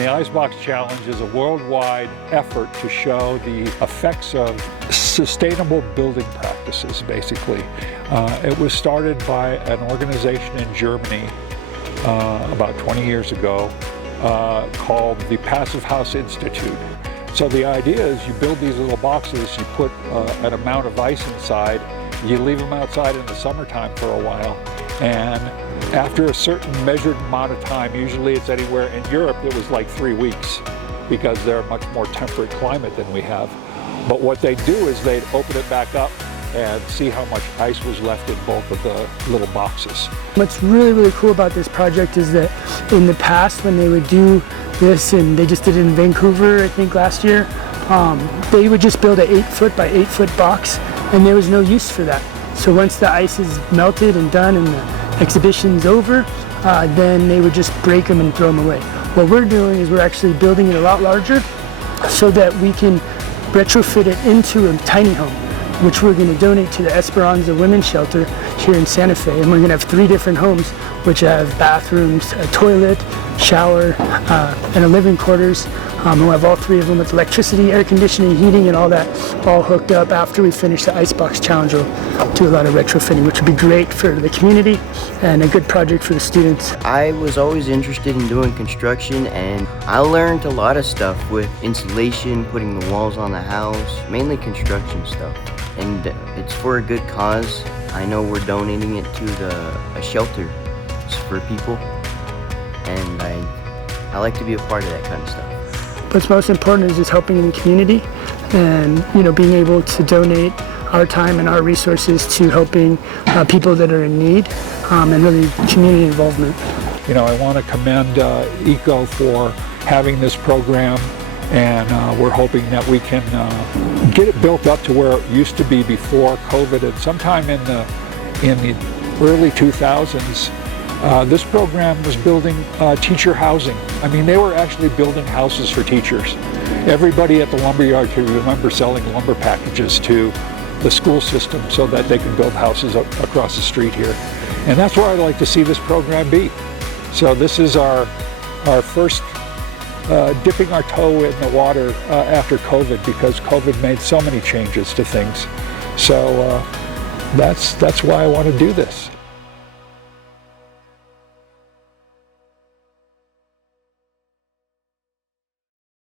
The Icebox Challenge is a worldwide effort to show the effects of sustainable building practices, basically. It was started by an organization in Germany about 20 years ago called the Passive House Institute. So the idea is you build these little boxes, you put an amount of ice inside, you leave them outside in the summertime for a while, and after a certain measured amount of time, usually it's anywhere in Europe, it was like 3 weeks because they're a much more temperate climate than we have. But what they do is they'd open it back up and see how much ice was left in both of the little boxes. What's really, really cool about this project is that in the past when they would do this, and they just did it in Vancouver, I think last year, they would just build an 8-foot by 8-foot box, and there was no use for that. So once the ice is melted and done and the exhibition's over, then they would just break them and throw them away. What we're doing is we're actually building it a lot larger so that we can retrofit it into a tiny home, which we're going to donate to the Esperanza Women's Shelter here in Santa Fe. And we're going to have 3 different homes which have bathrooms, a toilet, shower, and a living quarters. We'll have all 3 of them with electricity, air conditioning, heating, and all that all hooked up. After we finish the Icebox Challenge, we'll do a lot of retrofitting, which would be great for the community and a good project for the students. I was always interested in doing construction, and I learned a lot of stuff with insulation, putting the walls on the house, mainly construction stuff. And it's for a good cause. I know we're donating it to a shelter for people, and I like to be a part of that kind of stuff. What's most important is just helping in the community and, being able to donate our time and our resources to helping people that are in need, and really community involvement. I want to commend ECO for having this program, and we're hoping that we can get it built up to where it used to be before COVID. And sometime in the early 2000s, this program was building teacher housing. I mean, they were actually building houses for teachers. Everybody at the lumberyard could remember selling lumber packages to the school system so that they could build houses across the street here. And that's where I'd like to see this program be. So this is our first dipping our toe in the water after COVID, because COVID made so many changes to things. So that's why I want to do this.